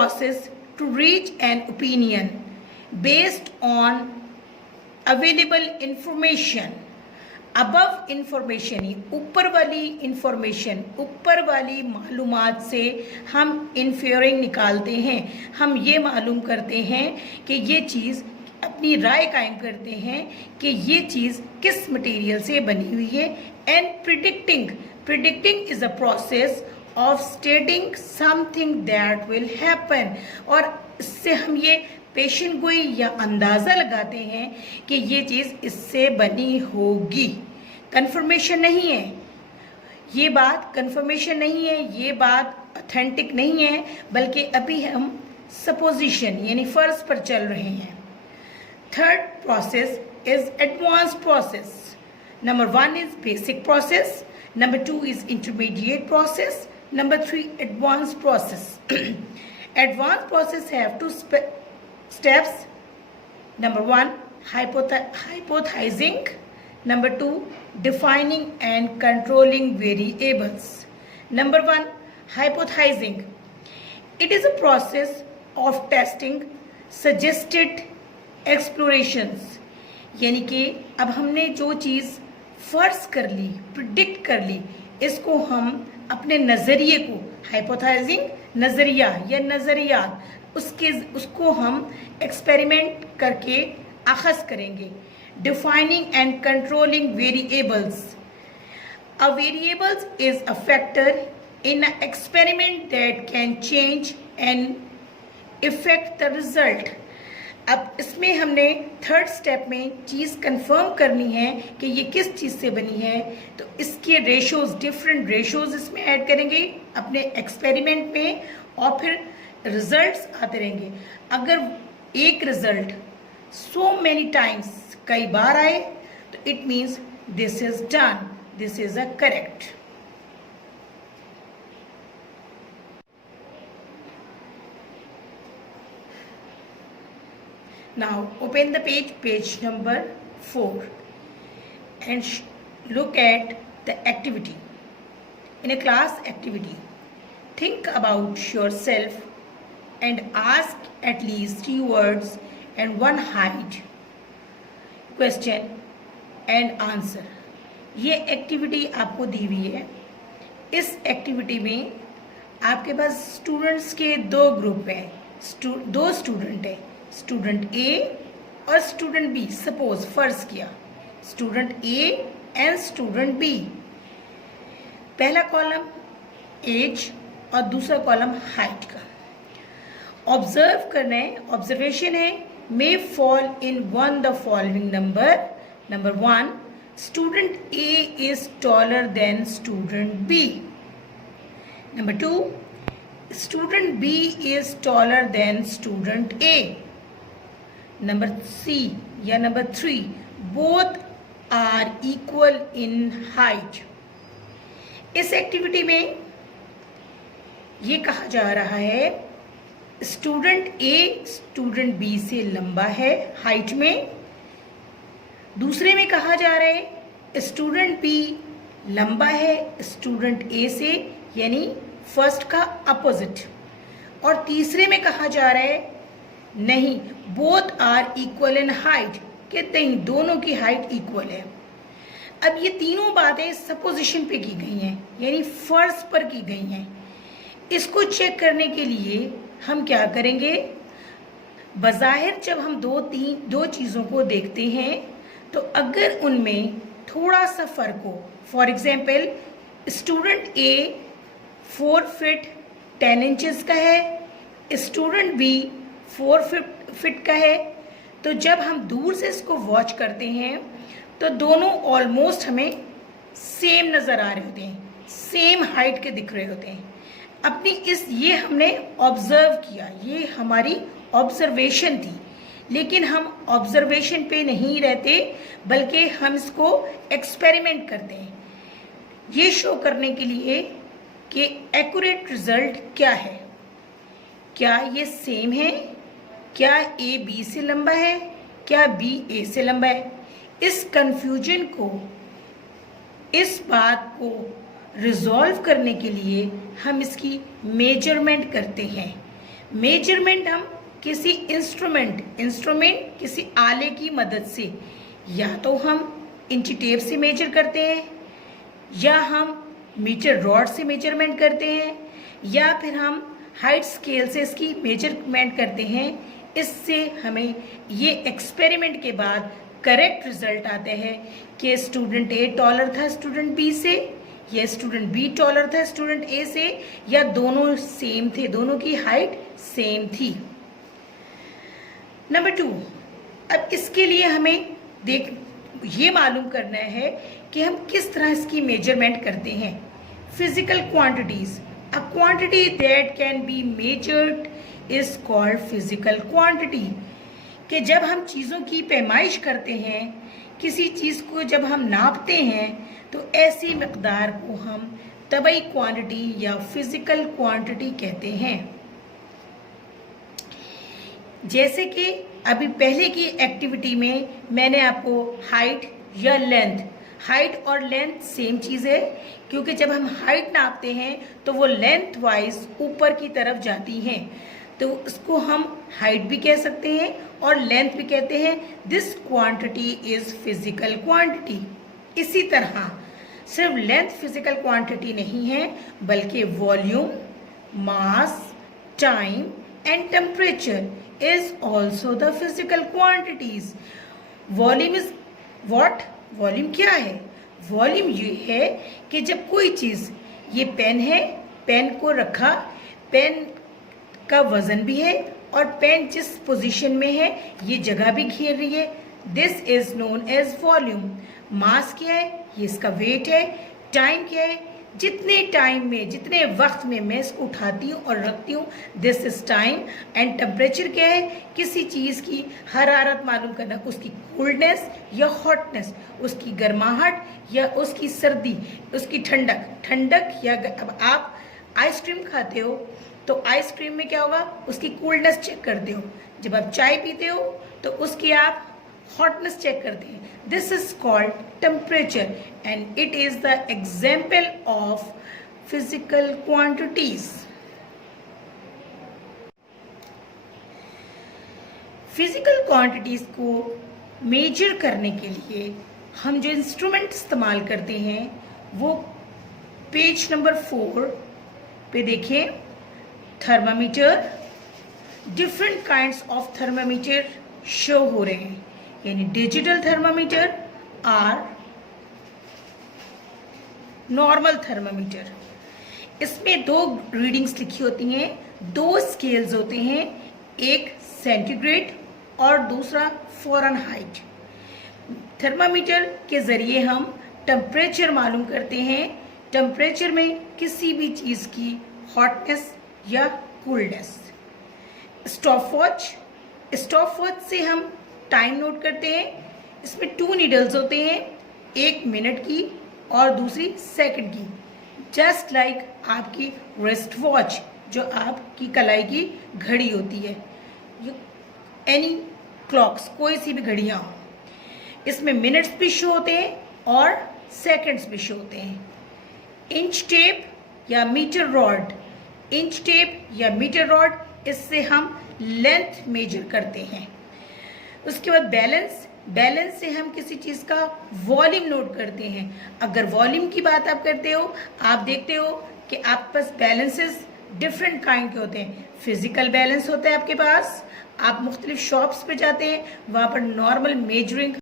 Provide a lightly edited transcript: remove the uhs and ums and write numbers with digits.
process to reach an opinion based on available information. Above information ही ऊपर वाली information, ऊपर वाली मालूमात से हम इन्फ्योरिंग निकालते हैं, हम ये मालूम करते हैं कि ये चीज़, अपनी राय कायम करते हैं कि ये चीज़ किस मटेरियल से बनी हुई है. And predicting is a process of स्टेटिंग something that will happen. और इससे हम ये पेशन गोई या अंदाज़ा लगाते हैं कि ये चीज़ इससे बनी होगी. कंफर्मेशन नहीं है ये बात, कंफर्मेशन नहीं है ये बात, ऑथेंटिक नहीं है, बल्कि अभी हम सपोजिशन यानी फर्ज पर चल रहे हैं. Third process is advance process. Number 1 is basic process, number 2 is intermediate process, number 3 advance process. Advance process have two steps. Number 1, hypothesizing. Number 2, defining and controlling variables. Number 1, hypothesizing. It is a process of testing suggested explorations. यानी कि अब हमने जो चीज़ फर्ज कर ली, predict कर ली, इसको हम अपने नज़रिए को, हाइपोथेसाइजिंग नज़रिया या नज़रियात, उसको हम एक्सपेरिमेंट करके अखज़ करेंगे. Defining and controlling variables. A variables is a factor in a experiment that can change and effect the result. अब इसमें हमने थर्ड स्टेप में चीज़ कंफर्म करनी है कि ये किस चीज़ से बनी है, तो इसके रेशोज़, डिफरेंट रेशोज़ इसमें ऐड करेंगे अपने एक्सपेरिमेंट में, और फिर रिजल्ट्स आते रहेंगे. अगर एक रिजल्ट सो मैनी टाइम्स, कई बार आए, तो it means this is done, this is a correct. Now open the page number 4 and look at the activity. In a class activity, think about yourself and ask at least 3 words and 1 height question and answer. ये activity आपको दी हुई है. इस activity में आपके पास students के 2 group हैं, 2 student हैं, स्टूडेंट ए और स्टूडेंट बी. सपोज फर्ज किया student A and student B. पहला कॉलम एज और दूसरा कॉलम हाइट का. ऑब्जर्व करना है, ऑब्जर्वेशन है. May fall in one the following number. Number 1, student A is taller than student B. Number 2, student B is taller than student A. Number C या number 3, both are equal in height. इस activity में ये कहा जा रहा है student a student B से लंबा है हाइट में. दूसरे में कहा जा रहा है स्टूडेंट बी लंबा है स्टूडेंट ए से, यानी फर्स्ट का अपोजिट. और तीसरे में कहा जा रहा है नहीं, both are equal in height, कहते हैं दोनों की हाइट इक्वल है. अब ये तीनों बातें सपोजिशन पे की गई हैं, यानी फर्ज पर की गई हैं. इसको चेक करने के लिए हम क्या करेंगे, बज़ाहिर जब हम दो चीज़ों को देखते हैं तो अगर उनमें थोड़ा सा फ़र्क हो, for example student A 4 feet 10 inches का है, स्टूडेंट बी 4 फीट का है, तो जब हम दूर से इसको वॉच करते हैं तो दोनों ऑलमोस्ट हमें सेम नज़र आ रहे होते हैं, सेम हाइट के दिख रहे होते हैं. अपनी ये हमने ऑब्जर्व किया, ये हमारी ऑब्जर्वेशन थी. लेकिन हम ऑब्जर्वेशन पे नहीं रहते, बल्कि हम इसको एक्सपेरिमेंट करते हैं ये शो करने के लिए कि एक्यूरेट रिजल्ट क्या है. क्या ये सेम है, क्या ए बी से लंबा है, क्या बी ए से लंबा है. इस कंफ्यूजन को, इस बात को रिजॉल्व करने के लिए हम इसकी मेजरमेंट करते हैं. मेजरमेंट हम किसी इंस्ट्रूमेंट किसी आले की मदद से, या तो हम इंची टेप से मेजर करते हैं, या हम मीटर रॉड से मेजरमेंट करते हैं, या फिर हम हाइट स्केल से इसकी मेजरमेंट करते हैं। इससे हमें ये एक्सपेरिमेंट के बाद करेक्ट रिजल्ट आते हैं कि स्टूडेंट ए टॉलर था स्टूडेंट बी से, या स्टूडेंट बी टॉलर था स्टूडेंट ए से, या दोनों सेम थे, दोनों की हाइट सेम थी। नंबर 2, अब इसके लिए हमें ये मालूम करना है कि हम किस तरह इसकी मेजरमेंट करते हैं। Physical quantities, a quantity that can be measured is called physical quantity. कि जब हम चीज़ों की पैमाइश करते हैं, किसी चीज़ को जब हम नापते हैं, तो ऐसी मकदार को हम तबई क्वांटिटी या फिजिकल क्वांटिटी कहते हैं। जैसे कि अभी पहले की एक्टिविटी में मैंने आपको हाइट और लेंथ सेम चीज़ है, क्योंकि जब हम हाइट नापते हैं तो वो लेंथ वाइज ऊपर की तरफ जाती हैं, तो उसको हम हाइट भी कह सकते हैं और लेंथ भी कहते हैं। This quantity is physical quantity. इसी तरह सिर्फ लेंथ फिजिकल क्वांटिटी नहीं है, बल्कि volume, mass, time and temperature is also the physical quantities. Volume is what? Volume क्या है? Volume ये है कि जब कोई चीज़, ये पेन है, पेन को रखा, पेन का वजन भी है और पेन जिस पोजीशन में है ये जगह भी घेर रही है, this is known as volume. Mass क्या है? ये इसका वेट है। टाइम क्या है? जितने टाइम में, जितने वक्त में मैं इसको उठाती हूँ और रखती हूँ, this is time. And temperature क्या है? किसी चीज़ की हरारत मालूम करना, उसकी कोल्डनेस या हॉटनेस, उसकी गर्माहट या उसकी सर्दी, उसकी ठंडक या अब आप आइसक्रीम खाते हो तो आइसक्रीम में क्या होगा? उसकी कोल्डनेस चेक करते हो। जब आप चाय पीते हो तो उसकी आप हॉटनेस चेक करते हैं। This is called temperature and it is the example of physical quantities. Physical quantities को मेजर करने के लिए हम जो इंस्ट्रूमेंट इस्तेमाल करते हैं वो पेज नंबर 4 पे देखें। Thermometer, different kinds of thermometer show हो रहे हैं, यानी डिजिटल थर्मामीटर और नॉर्मल थर्मामीटर। इसमें 2 रीडिंग्स लिखी होती हैं, 2 स्केल्स होते हैं, एक सेंटीग्रेड और दूसरा फ़ारेनहाइट। थर्मामीटर के ज़रिए हम टेम्परेचर मालूम करते हैं। टेम्परेचर में किसी भी चीज़ की हॉटनेस या कूलनेस। स्टॉपवॉच से हम टाइम नोट करते हैं। इसमें 2 नीडल्स होते हैं, एक मिनट की और दूसरी सेकंड की, जस्ट लाइक आपकी रिस्ट वॉच जो आपकी कलाई की घड़ी होती है, एनी क्लॉक्स, कोई सी भी घड़ियाँ हो। इसमें मिनट्स भी शो होते हैं और सेकंड्स भी शो होते हैं। इंच टेप या मीटर रॉड, इससे हम लेंथ मेजर करते हैं। उसके बाद बैलेंस से हम किसी चीज़ का वॉल्यूम नोट करते हैं। अगर वॉल्यूम की बात आप करते हो, आप देखते हो कि आपके पास बैलेंसेस डिफरेंट काइंड के होते हैं। फिजिकल बैलेंस होता है आपके पास, आप मुख्तलिफ शॉप्स पे जाते हैं, वहाँ पर नॉर्मल मेजरिंग